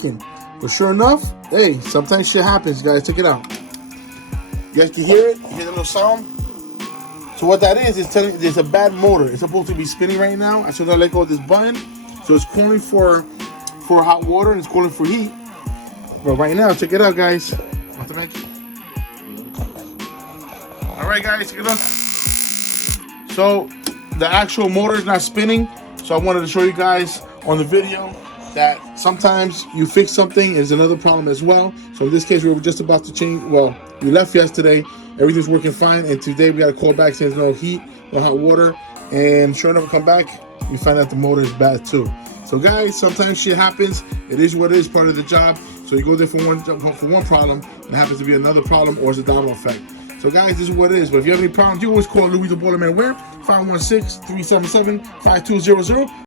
But sure enough, hey, sometimes shit happens, guys. Check it out. You guys can hear it? You hear the little sound? So what that is telling you there's a bad motor. It's supposed to be spinning right now. I should have let go of this button. So it's calling for hot water and it's calling for heat. But right now, check it out, guys. Alright guys, check it out. So the actual motor is not spinning. So I wanted to show you guys on the video that sometimes you fix something, there's another problem as well. So in this case, we were just about to change. Well, we left yesterday, everything's working fine, and today we got a call back saying there's no heat, no hot water, and sure enough, we come back, we find out the motor is bad too. So guys, sometimes shit happens. It is what it is, part of the job. So you go there for one problem, and it happens to be another problem, or it's a domino effect. So guys, this is what it is. But if you have any problems, you always call Louis the Baller Man. Where? 516-377-5200.